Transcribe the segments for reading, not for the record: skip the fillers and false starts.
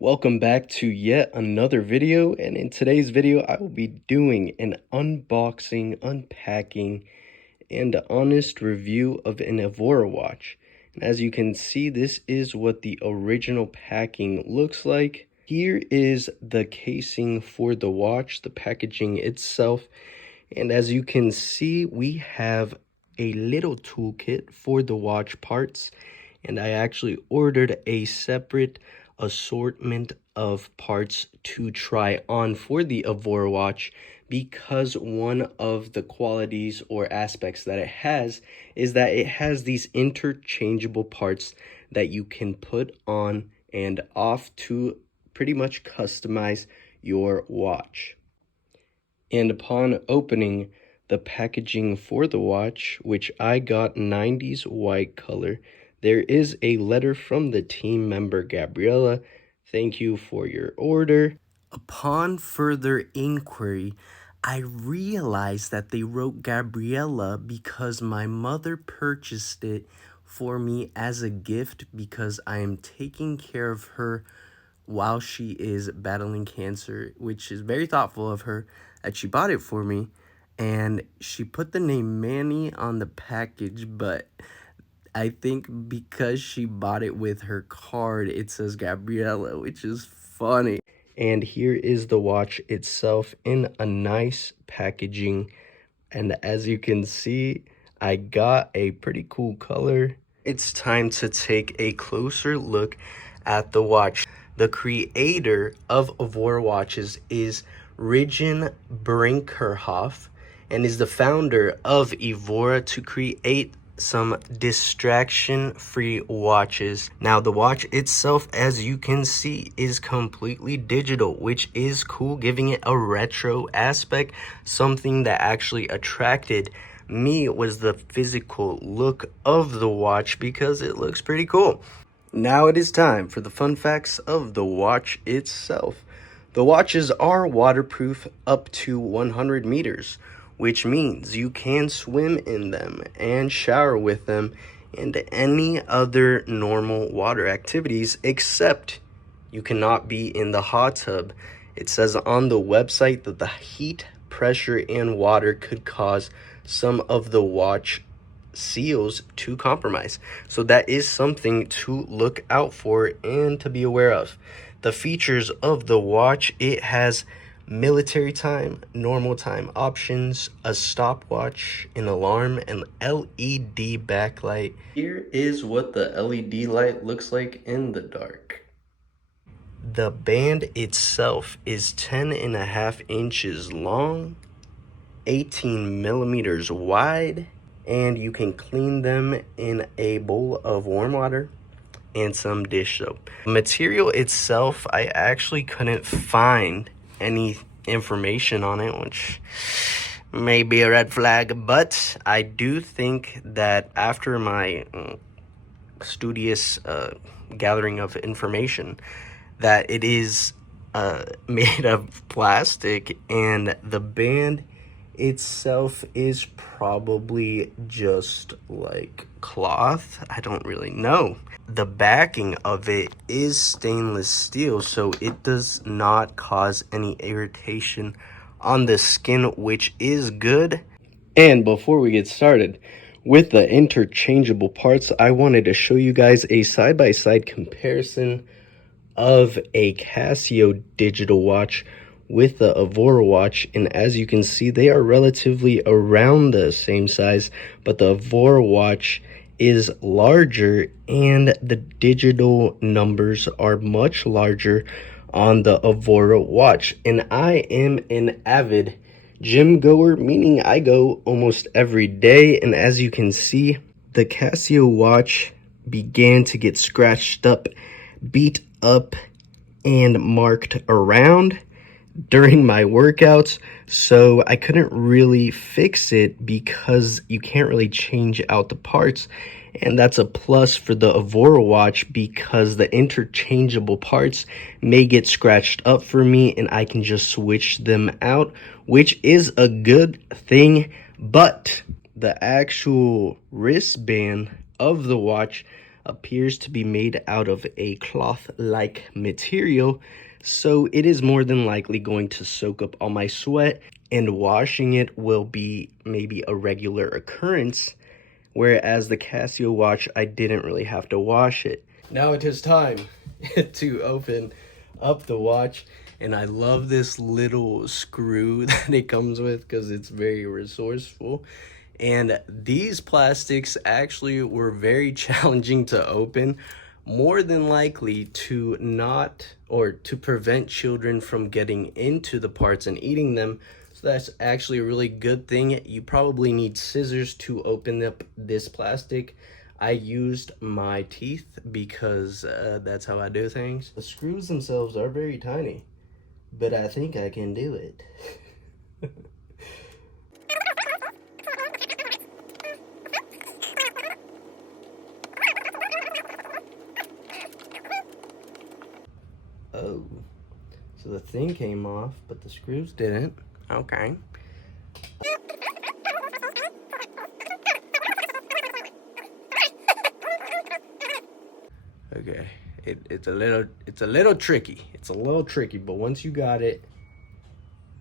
Welcome back to yet another video, and in today's video I will be doing an unboxing, unpacking, and honest review of an EVORA watch. And as you can see, this is what the original packing looks like. Here is the casing for the watch, the packaging itself, and as you can see, we have a little toolkit for the watch parts, and I actually ordered a separate assortment of parts to try on for the EVORA watch, because one of the qualities or aspects that it has is that it has these interchangeable parts that you can put on and off to pretty much customize your watch. And upon opening the packaging for the watch, which I got 90s white color, there is a letter from the team member Gabriella. Thank you for your order. Upon further inquiry, I realized that they wrote Gabriella because my mother purchased it for me as a gift because I am taking care of her while she is battling cancer, which is very thoughtful of her that she bought it for me. And she put the name Manny on the package, but I think because she bought it with her card, it says Gabriella, which is funny. And here is the watch itself in a nice packaging. And as you can see, I got a pretty cool color. It's time to take a closer look at the watch. The creator of EVORA watches is Ridgen Brinkerhoff, and is the founder of EVORA to create some distraction-free watches. Now, the watch itself, as you can see, is completely digital, which is cool, giving it a retro aspect. Something that actually attracted me was the physical look of the watch because it looks pretty cool. Now it is time for the fun facts of the watch itself. The watches are waterproof up to 100 meters, which means you can swim in them and shower with them and any other normal water activities, except you cannot be in the hot tub. It says on the website that the heat, pressure, and water could cause some of the watch seals to compromise. So that is something to look out for and to be aware of. The features of the watch: it has military time, normal time options, a stopwatch, an alarm, and LED backlight. Here is what the LED light looks like in the dark. The band itself is 10.5 inches long, 18 millimeters wide, and you can clean them in a bowl of warm water and some dish soap. The material itself, I actually couldn't find any information on it, which may be a red flag, but I do think that after my studious gathering of information, that it is made of plastic, and the band itself is probably just like cloth. I don't really know. The backing of it is stainless steel, so it does not cause any irritation on the skin, which is good. And before we get started with the interchangeable parts, I wanted to show you guys a side-by-side comparison of a Casio digital watch with the EVORA watch, and as you can see, they are relatively around the same size, but the EVORA watch is larger and the digital numbers are much larger on the EVORA watch. And I am an avid gym goer, meaning I go almost every day, and as you can see, the Casio watch began to get scratched up, beat up, and marked around during my workouts, so I couldn't really fix it because you can't really change out the parts. And that's a plus for the EVORA watch because the interchangeable parts may get scratched up for me and I can just switch them out, which is a good thing. But the actual wristband of the watch appears to be made out of a cloth-like material, so it is more than likely going to soak up all my sweat, and washing it will be maybe a regular occurrence, whereas the Casio watch, I didn't really have to wash it. Now it is time to open up the watch, and I love this little screw that it comes with because it's very resourceful. And these plastics actually were very challenging to open, more than likely to not, or to prevent children from getting into the parts and eating them. So that's actually a really good thing. You probably need scissors to open up this plastic. I used my teeth because that's how I do things. The screws themselves are very tiny, but I think I can do it. Oh, so the thing came off, but the screws didn't. Okay. Okay, it's a little tricky. It's a little tricky, but once you got it,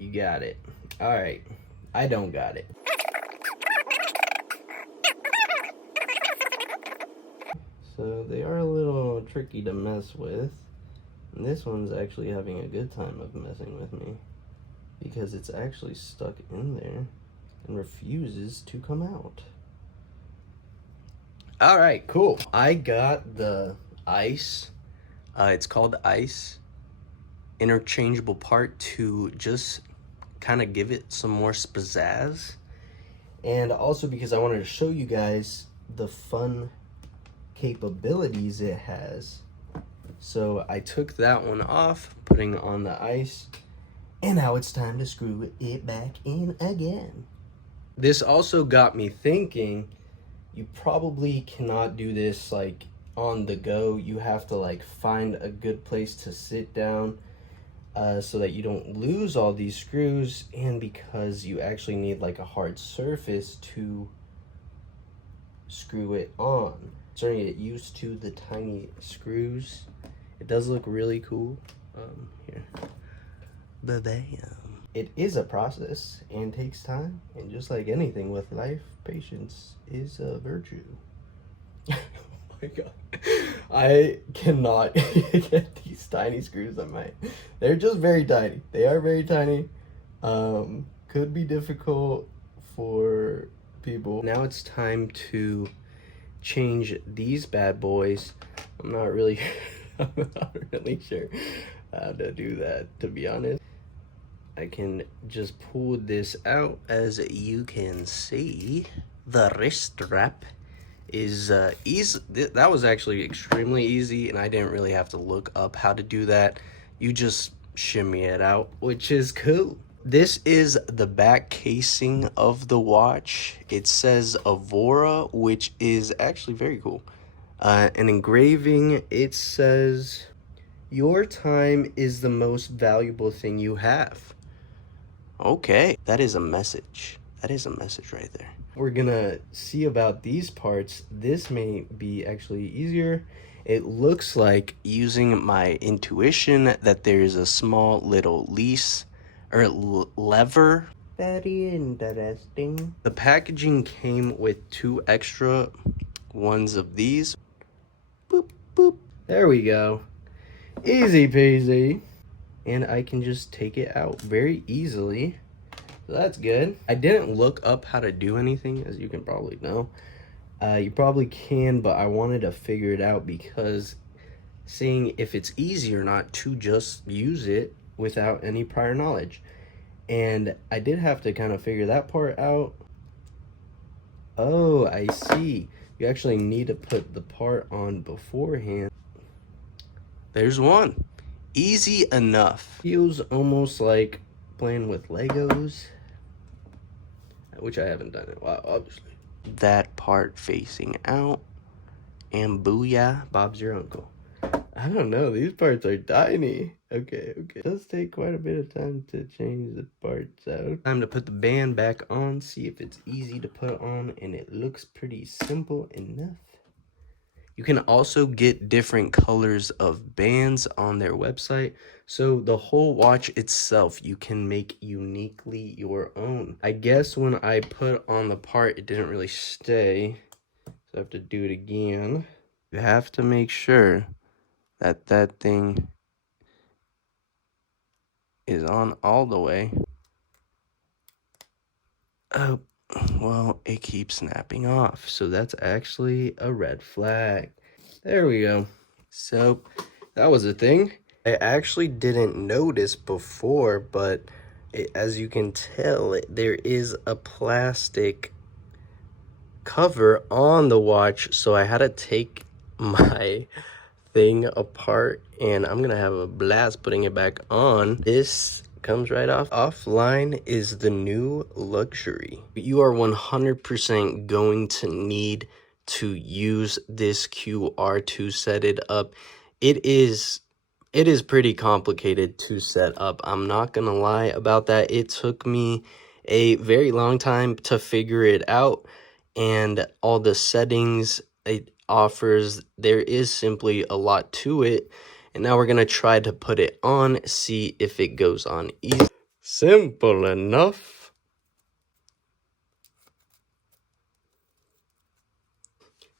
you got it. All right, I don't got it. So they are a little tricky to mess with. And this one's actually having a good time of messing with me because it's actually stuck in there and refuses to come out. All right, cool. I got the ice. It's called ice. Interchangeable part to just kind of give it some more pizzazz. And also because I wanted to show you guys the fun capabilities it has. So I took that one off, putting on the ice, and now it's time to screw it back in again. This also got me thinking, you probably cannot do this like on the go. You have to like find a good place to sit down so that you don't lose all these screws, and because you actually need like a hard surface to screw it on. Starting to get used to the tiny screws. It does look really cool. Here. Bam. It is a process and takes time, and just like anything with life, patience is a virtue. Oh my god. I cannot get these tiny screws on my... They're just very tiny. They are very tiny. Could be difficult for people. Now it's time to change these bad boys. I'm not really sure how to do that, to be honest. I can just pull this out. As you can see, the wrist strap is easy. That was actually extremely easy, and I didn't really have to look up how to do that. You just shimmy it out, which is cool. This is the back casing of the watch. It says EVORA, which is actually very cool. An engraving, it says, "Your time is the most valuable thing you have." Okay, that is a message. That is a message right there. We're gonna see about these parts. This may be actually easier. It looks like, using my intuition, that there's a small little lever. Very interesting. The packaging came with 2 extra ones of these. Boop, boop. There we go. Easy peasy. And I can just take it out very easily. So that's good. I didn't look up how to do anything, as you can probably know. You probably can, but I wanted to figure it out because seeing if it's easy or not to just use it without any prior knowledge. And I did have to kind of figure that part out. Oh, I see. You actually need to put the part on beforehand. There's one. Easy enough. Feels almost like playing with Legos, which I haven't done in a while, obviously. That part facing out, and booyah, Bob's your uncle. I don't know, these parts are tiny. Okay. It does take quite a bit of time to change the parts out. Time to put the band back on, see if it's easy to put on, and it looks pretty simple enough. You can also get different colors of bands on their website. So the whole watch itself, you can make uniquely your own. I guess when I put on the part, it didn't really stay. So I have to do it again. You have to make sure that that thing is on all the way. Oh, well, it keeps snapping off. So that's actually a red flag. There we go. So that was a thing. I actually didn't notice before, but as you can tell, there is a plastic cover on the watch. So I had to take my thing apart, and I'm gonna have a blast putting it back on. This comes right off. Offline is the new luxury. You are 100% going to need to use this QR to set it up. It is pretty complicated to set up. I'm not gonna lie about that. It took me a very long time to figure it out, and all the settings it offers, there is simply a lot to it. And now we're gonna try to put it on, see if it goes on easy. Simple enough.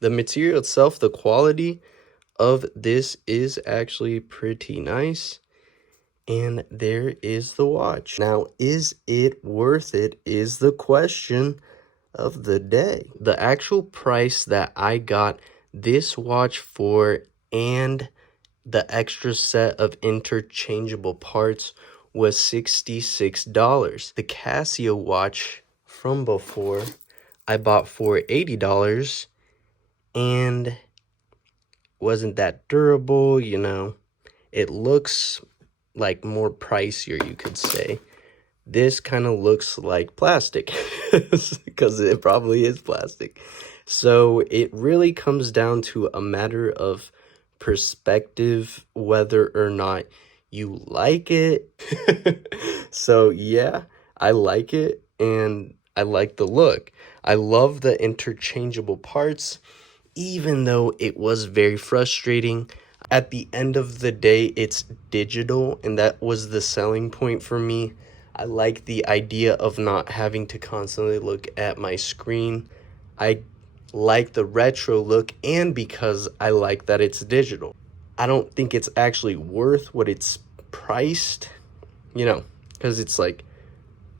The material itself, the quality of this is actually pretty nice. And there is the watch. Now, is it worth it is the question of the day. The actual price that I got this watch for and the extra set of interchangeable parts was $66. The Casio watch from before I bought for $80 and wasn't that durable, you know. It looks like more pricier, you could say. This kind of looks like plastic because it probably is plastic. So it really comes down to a matter of perspective, whether or not you like it. So yeah, I like it and I like the look. I love the interchangeable parts, even though it was very frustrating. At the end of the day, it's digital, and that was the selling point for me. I like the idea of not having to constantly look at my screen. I like the retro look, and because I like that it's digital. I don't think it's actually worth what it's priced, you know, because it's like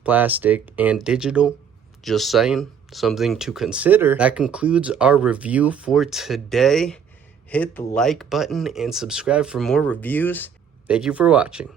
plastic and digital. Just saying, something to consider. That concludes our review for today. Hit the like button and subscribe for more reviews. Thank you for watching.